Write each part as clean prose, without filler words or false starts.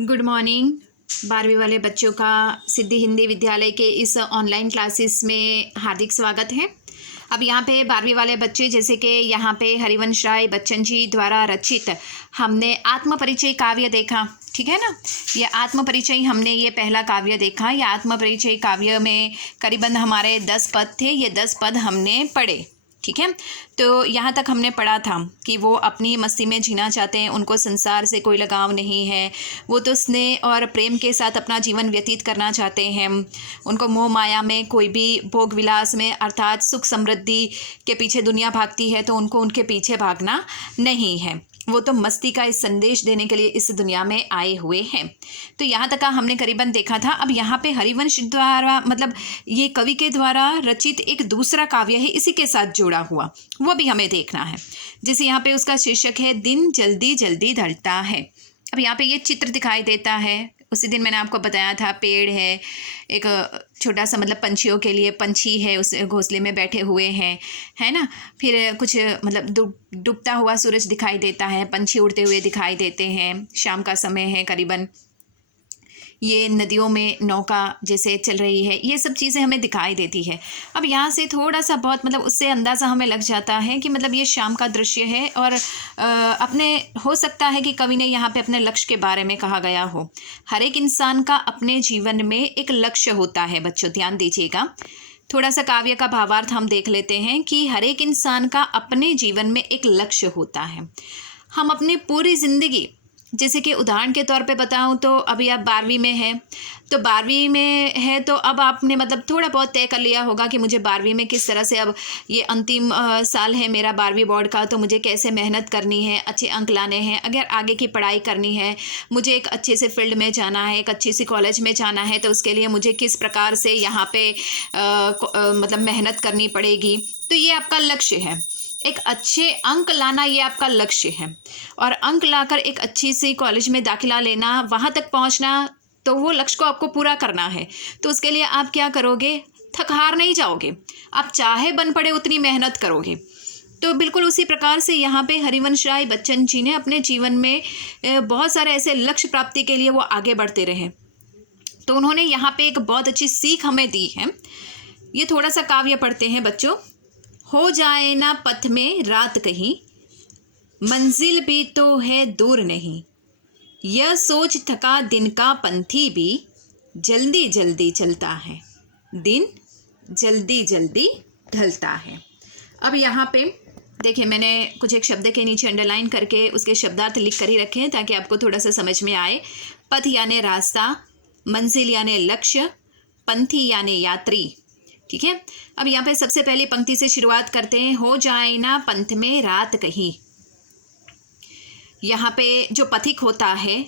Good morning. 12वीं वाले बच्चों का सिद्धि हिंदी विद्यालय के इस ऑनलाइन क्लासेस में हार्दिक स्वागत है। अब यहाँ पे 12वीं वाले बच्चे, जैसे कि यहाँ पे हरिवंश राय बच्चन जी द्वारा रचित हमने आत्म परिचय काव्य देखा, ठीक है ना। ये आत्म परिचय हमने ये पहला काव्य देखा। ये आत्म परिचय काव्य में करीबन हमारे 10 पद थे। ये 10 पद हमने पढ़े, ठीक है। तो यहाँ तक हमने पढ़ा था कि वो अपनी मस्ती में जीना चाहते हैं, उनको संसार से कोई लगाव नहीं है, वो तो स्नेह और प्रेम के साथ अपना जीवन व्यतीत करना चाहते हैं। उनको मोह माया में, कोई भी भोग विलास में अर्थात सुख समृद्धि के पीछे दुनिया भागती है तो उनको उनके पीछे भागना नहीं है। वो तो मस्ती का इस संदेश देने के लिए इस दुनिया में आए हुए हैं। तो यहाँ तक का हमने करीबन देखा था। अब यहाँ पे हरिवंश द्वारा, मतलब ये कवि के द्वारा रचित एक दूसरा काव्य है, इसी के साथ जुड़ा हुआ, वो भी हमें देखना है। जैसे यहाँ पे उसका शीर्षक है दिन जल्दी जल्दी ढलता है। अब यहाँ पे ये चित्र दिखाई देता है। उसी दिन मैंने आपको बताया था, पेड़ है, एक छोटा सा मतलब पंछियों के लिए पंछी है, उस घोंसले में बैठे हुए हैं, है ना। फिर कुछ मतलब डूबता हुआ सूरज दिखाई देता है, पंछी उड़ते हुए दिखाई देते हैं, शाम का समय है करीबन। ये नदियों में नौका जैसे चल रही है, ये सब चीज़ें हमें दिखाई देती है। अब यहाँ से थोड़ा सा बहुत मतलब उससे अंदाज़ा हमें लग जाता है कि मतलब ये शाम का दृश्य है और अपने हो सकता है कि कवि ने यहाँ पे अपने लक्ष्य के बारे में कहा गया हो। हर एक इंसान का अपने जीवन में एक लक्ष्य होता है। बच्चों ध्यान दीजिएगा, थोड़ा सा काव्य का भावार्थ हम देख लेते हैं कि हर एक इंसान का अपने जीवन में एक लक्ष्य होता है। हम अपनी पूरी ज़िंदगी, जैसे कि उदाहरण के तौर पे बताऊं तो अभी आप 12वीं में हैं, तो 12वीं में है तो अब आपने मतलब थोड़ा बहुत तय कर लिया होगा कि मुझे 12वीं में किस तरह से, अब ये अंतिम साल है मेरा 12वीं बोर्ड का, तो मुझे कैसे मेहनत करनी है, अच्छे अंक लाने हैं, अगर आगे की पढ़ाई करनी है, मुझे एक अच्छे से फील्ड में जाना है, एक अच्छी सी कॉलेज में जाना है, तो उसके लिए मुझे किस प्रकार से यहाँ पे मतलब मेहनत करनी पड़ेगी। तो ये आपका लक्ष्य है, एक अच्छे अंक लाना, ये आपका लक्ष्य है। और अंक लाकर एक अच्छी सी कॉलेज में दाखिला लेना, वहाँ तक पहुँचना, तो वो लक्ष्य को आपको पूरा करना है। तो उसके लिए आप क्या करोगे, थक हार नहीं जाओगे, आप चाहे बन पड़े उतनी मेहनत करोगे। तो बिल्कुल उसी प्रकार से यहाँ पे हरिवंश राय बच्चन जी ने अपने जीवन में बहुत सारे ऐसे लक्ष्य प्राप्ति के लिए वो आगे बढ़ते रहे। तो उन्होंने यहाँ पे एक बहुत अच्छी सीख हमें दी है। ये थोड़ा सा काव्य पढ़ते हैं बच्चों। हो जाए ना पथ में रात कहीं, मंजिल भी तो है दूर नहीं, यह सोच थका दिन का पंथी भी, जल्दी जल्दी चलता है, दिन जल्दी जल्दी ढलता है। अब यहाँ पे देखिए, मैंने कुछ एक शब्द के नीचे अंडरलाइन करके उसके शब्दार्थ लिख कर ही रखे हैं ताकि आपको थोड़ा सा समझ में आए। पथ यानी रास्ता, मंजिल यानी लक्ष्य, पंथी यानी यात्री, ठीक है। अब यहाँ पे सबसे पहले पंक्ति से शुरुआत करते हैं। हो जाए ना पंथ में रात कहीं। यहाँ पे जो पथिक होता है,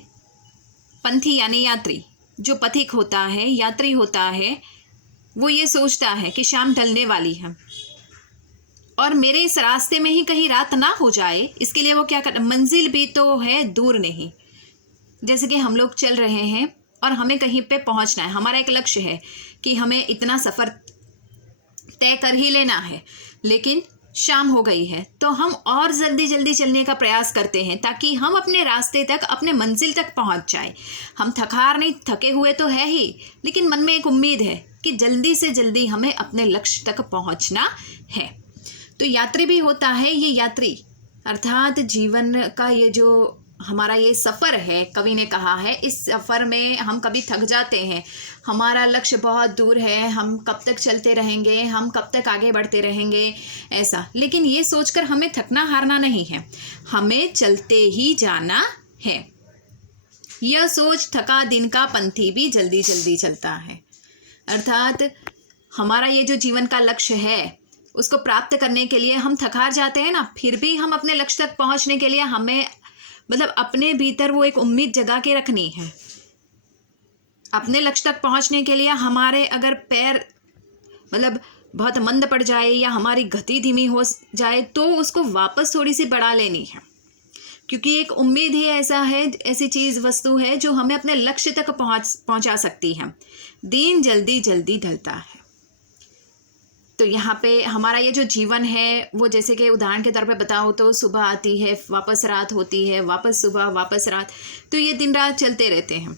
पंथी यानी यात्री, जो पथिक होता है, यात्री होता है, वो ये सोचता है कि शाम ढलने वाली है और मेरे इस रास्ते में ही कहीं रात ना हो जाए, इसके लिए वो क्या कर, मंजिल भी तो है दूर नहीं। जैसे कि हम लोग चल रहे हैं और हमें कहीं पे पहुंचना है, हमारा एक लक्ष्य है कि हमें इतना सफ़र तय कर ही लेना है, लेकिन शाम हो गई है तो हम और जल्दी जल्दी चलने का प्रयास करते हैं ताकि हम अपने रास्ते तक, अपने मंजिल तक पहुंच जाए। हम थकार नहीं, थके हुए तो है ही, लेकिन मन में एक उम्मीद है कि जल्दी से जल्दी हमें अपने लक्ष्य तक पहुंचना है। तो यात्री भी होता है, ये यात्री अर्थात जीवन का ये जो हमारा ये सफ़र है, कवि ने कहा है, इस सफ़र में हम कभी थक जाते हैं, हमारा लक्ष्य बहुत दूर है, हम कब तक चलते रहेंगे, हम कब तक आगे बढ़ते रहेंगे, ऐसा। लेकिन ये सोचकर हमें थकना हारना नहीं है, हमें चलते ही जाना है। यह सोच थका दिन का पंथी भी जल्दी जल्दी चलता है। अर्थात हमारा ये जो जीवन का लक्ष्य है, उसको प्राप्त करने के लिए हम थक हार जाते हैं ना, फिर भी हम अपने लक्ष्य तक पहुँचने के लिए हमें मतलब अपने भीतर वो एक उम्मीद जगा के रखनी है। अपने लक्ष्य तक पहुंचने के लिए हमारे अगर पैर मतलब बहुत मंद पड़ जाए या हमारी गति धीमी हो जाए तो उसको वापस थोड़ी सी बढ़ा लेनी है, क्योंकि एक उम्मीद ही ऐसा है, ऐसी चीज़, वस्तु है जो हमें अपने लक्ष्य तक पहुंचा सकती है। दिन जल्दी जल्दी ढलता है। तो यहाँ पे हमारा ये जो जीवन है वो जैसे कि उदाहरण के तौर पे बताओ तो सुबह आती है, वापस रात होती है, वापस सुबह, वापस रात, तो ये दिन रात चलते रहते हैं,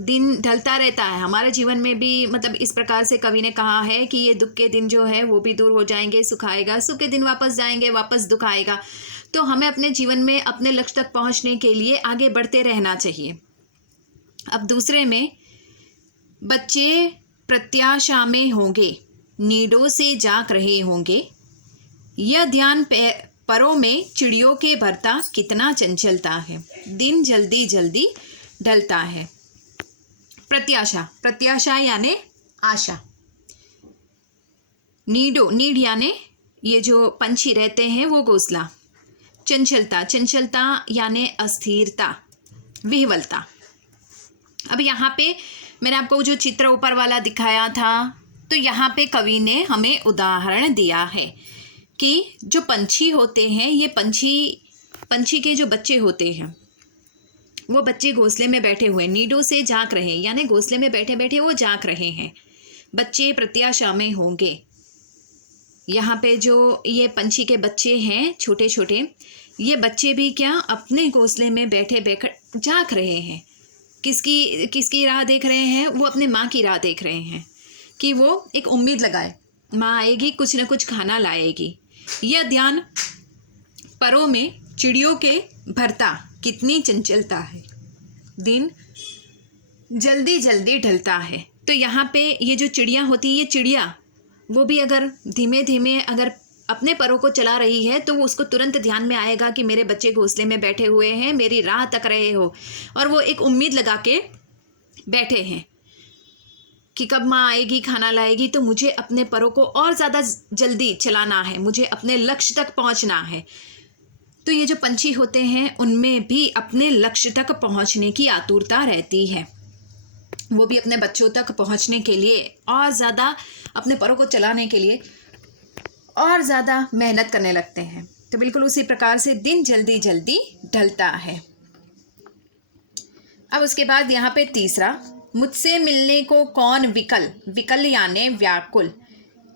दिन ढलता रहता है। हमारे जीवन में भी मतलब इस प्रकार से कवि ने कहा है कि ये दुख के दिन जो है वो भी दूर हो जाएंगे, सुख आएगा, सुख के दिन वापस जाएंगे, वापस दुख आएगा। तो हमें अपने जीवन में अपने लक्ष्य तक पहुंचने के लिए आगे बढ़ते रहना चाहिए। अब दूसरे में, बच्चे प्रत्याशा में होंगे, नीडों से जाग रहे होंगे, यह ध्यान परों में चिड़ियों के भरता कितना चंचलता है, दिन जल्दी जल्दी ढलता है। प्रत्याशा, प्रत्याशा यानी आशा, नीडो, नीड यानी ये जो पंछी रहते हैं वो घोंसला, चंचलता, चंचलता यानी अस्थिरता, विह्वलता। अब यहाँ पे मैंने आपको जो चित्र ऊपर वाला दिखाया था, तो यहाँ पे कवि ने हमें उदाहरण दिया है कि जो पंछी होते हैं, ये पंछी के जो बच्चे होते हैं वो बच्चे घोंसले में बैठे हुए नीडों से झांक रहे हैं, यानी घोंसले में बैठे बैठे वो झांक रहे हैं। बच्चे प्रत्याशा में होंगे, यहाँ पे जो ये पंछी के बच्चे हैं छोटे छोटे, ये बच्चे भी क्या अपने घोंसले में बैठे बैठे झांक रहे हैं। किसकी राह देख रहे हैं? वो अपने माँ की राह देख रहे हैं कि वो एक उम्मीद लगाए, माँ आएगी, कुछ न कुछ खाना लाएगी। यह ध्यान परों में चिड़ियों के भरता कितनी चंचलता है, दिन जल्दी जल्दी ढलता है। तो यहाँ पे ये जो चिड़िया होती है, ये चिड़िया वो भी अगर धीमे धीमे अगर अपने परों को चला रही है तो वो उसको तुरंत ध्यान में आएगा कि मेरे बच्चे घोंसले में बैठे हुए हैं, मेरी राह तक रहे हो, और वो एक उम्मीद लगा के बैठे हैं कि कब माँ आएगी, खाना लाएगी, तो मुझे अपने परों को और ज़्यादा जल्दी चलाना है, मुझे अपने लक्ष्य तक पहुँचना है। तो ये जो पंछी होते हैं उनमें भी अपने लक्ष्य तक पहुँचने की आतुरता रहती है, वो भी अपने बच्चों तक पहुँचने के लिए और ज़्यादा अपने परों को चलाने के लिए और ज़्यादा मेहनत करने लगते हैं। तो बिल्कुल उसी प्रकार से दिन जल्दी जल्दी ढलता है। अब उसके बाद यहाँ पे तीसरा, मुझसे मिलने को कौन विकल, विकल यानी व्याकुल,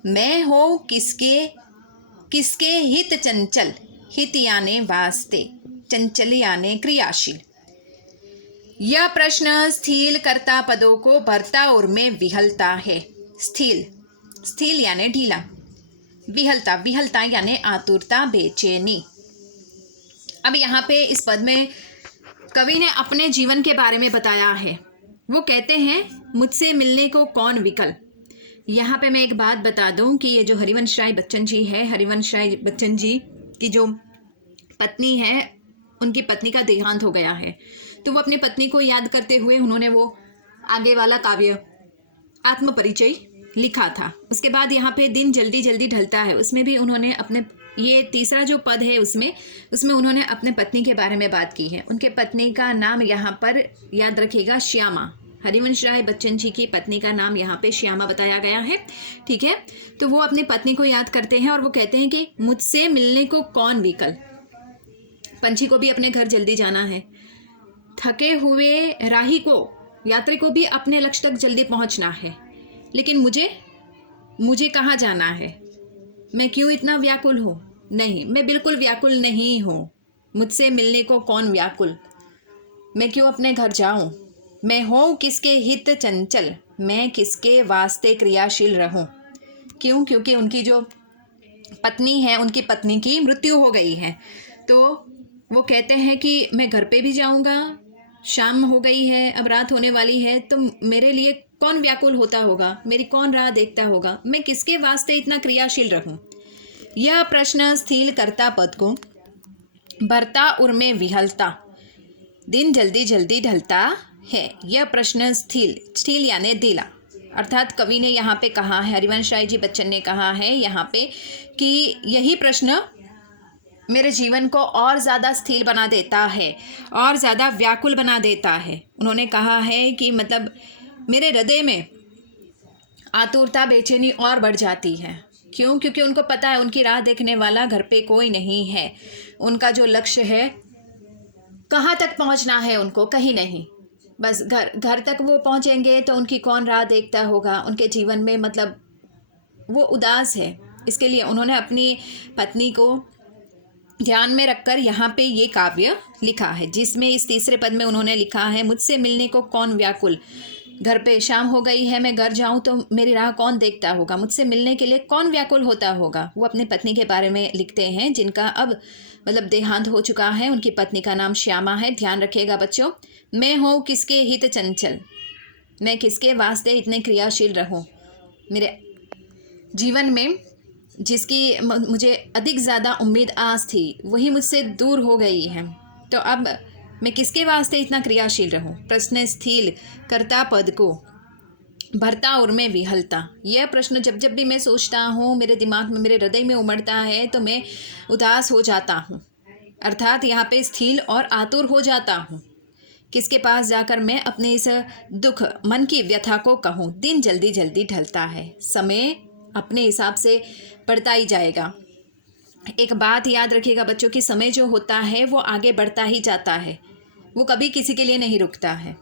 मैं हो किसके हित चंचल, हित यानी वास्ते, चंचल यानी क्रियाशील। यह प्रश्न स्थिल करता पदों को भरता और में विहलता है। स्थिल यानी ढीला, विहलता यानी आतुरता, बेचैनी। अब यहाँ पे इस पद में कवि ने अपने जीवन के बारे में बताया है। वो कहते हैं मुझसे मिलने को कौन विकल। यहाँ पे मैं एक बात बता दूं कि ये जो हरिवंश राय बच्चन जी है, हरिवंश राय बच्चन जी की जो पत्नी है, उनकी पत्नी का देहांत हो गया है, तो वो अपनी पत्नी को याद करते हुए उन्होंने वो आगे वाला काव्य आत्मपरिचय लिखा था। उसके बाद यहाँ पे दिन जल्दी जल्दी ढलता है, उसमें भी उन्होंने अपने, ये तीसरा जो पद है उसमें उन्होंने अपने पत्नी के बारे में बात की है। उनके पत्नी का नाम यहाँ पर याद रखिएगा, श्यामा। हरिवंश राय बच्चन जी की पत्नी का नाम यहाँ पे श्यामा बताया गया है, ठीक है। तो वो अपनी पत्नी को याद करते हैं और वो कहते हैं कि मुझसे मिलने को कौन विकल। पंछी को भी अपने घर जल्दी जाना है, थके हुए राही को, यात्री को भी अपने लक्ष्य तक जल्दी पहुँचना है, लेकिन मुझे कहाँ जाना है? मैं क्यों इतना व्याकुल हूँ? नहीं, मैं बिल्कुल व्याकुल नहीं हूँ। मुझसे मिलने को कौन व्याकुल, मैं क्यों अपने घर जाऊँ? मैं हूँ किसके हित चंचल, मैं किसके वास्ते क्रियाशील रहूँ। क्यों? क्योंकि उनकी जो पत्नी है, उनकी पत्नी की मृत्यु हो गई है। तो वो कहते हैं कि मैं घर पे भी जाऊँगा, शाम हो गई है, अब रात होने वाली है, तो मेरे लिए कौन व्याकुल होता होगा, मेरी कौन राह देखता होगा, मैं किसके वास्ते इतना क्रियाशील रहूं। यह प्रश्न स्थिल करता पद को भरता और में विहलता, दिन जल्दी जल्दी ढलता है। यह प्रश्न स्थिल यानी दिला, अर्थात कवि ने यहाँ पे कहा है, हरिवंश राय जी बच्चन ने कहा है यहाँ पे कि यही प्रश्न मेरे जीवन को और ज़्यादा स्थिर बना देता है, और ज़्यादा व्याकुल बना देता है। उन्होंने कहा है कि मतलब मेरे हृदय में आतुरता, बेचैनी और बढ़ जाती है। क्यों? क्योंकि उनको पता है उनकी राह देखने वाला घर पे कोई नहीं है, उनका जो लक्ष्य है, कहाँ तक पहुँचना है उनको, कहीं नहीं, बस घर तक वो पहुँचेंगे तो उनकी कौन राह देखता होगा। उनके जीवन में मतलब वो उदास है। इसके लिए उन्होंने अपनी पत्नी को ध्यान में रखकर यहाँ पे ये काव्य लिखा है, जिसमें इस तीसरे पद में उन्होंने लिखा है, मुझसे मिलने को कौन व्याकुल, घर पे शाम हो गई है, मैं घर जाऊं तो मेरी राह कौन देखता होगा, मुझसे मिलने के लिए कौन व्याकुल होता होगा। वो अपनी पत्नी के बारे में लिखते हैं, जिनका अब मतलब देहांत हो चुका है। उनकी पत्नी का नाम श्यामा है। ध्यान रखिएगा बच्चों, मैं हूँ किसके हित चंचल, मैं किसके वास्ते इतने क्रियाशील रहूँ। मेरे जीवन में जिसकी मुझे अधिक ज़्यादा उम्मीद आस थी, वही मुझसे दूर हो गई है, तो अब मैं किसके वास्ते इतना क्रियाशील रहूं। प्रश्न स्थील कर्ता पद को भरता और मैं विहलता। यह प्रश्न जब जब भी मैं सोचता हूँ, मेरे दिमाग में, मेरे हृदय में उमड़ता है, तो मैं उदास हो जाता हूँ, अर्थात यहाँ पे स्थील और आतुर हो जाता हूँ। किसके पास जाकर मैं अपने इस दुख, मन की व्यथा को कहूँ। दिन जल्दी जल्दी ढलता है, समय अपने हिसाब से बढ़ता ही जाएगा। एक बात याद रखिएगा बच्चों की, समय जो होता है वो आगे बढ़ता ही जाता है, वो कभी किसी के लिए नहीं रुकता है।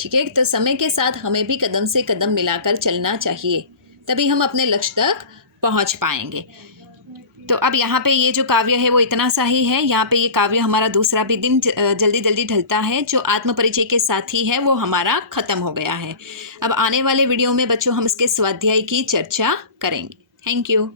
ठीक है, तो समय के साथ हमें भी कदम से कदम मिलाकर चलना चाहिए, तभी हम अपने लक्ष्य तक पहुंच पाएंगे। तो अब यहाँ पे ये जो काव्य है वो इतना सा ही है। यहाँ पे ये काव्य हमारा दूसरा भी दिन जल्दी जल्दी ढलता है, जो आत्म परिचय के साथी है वो हमारा ख़त्म हो गया है। अब आने वाले वीडियो में बच्चों हम इसके स्वाध्याय की चर्चा करेंगे। Thank you.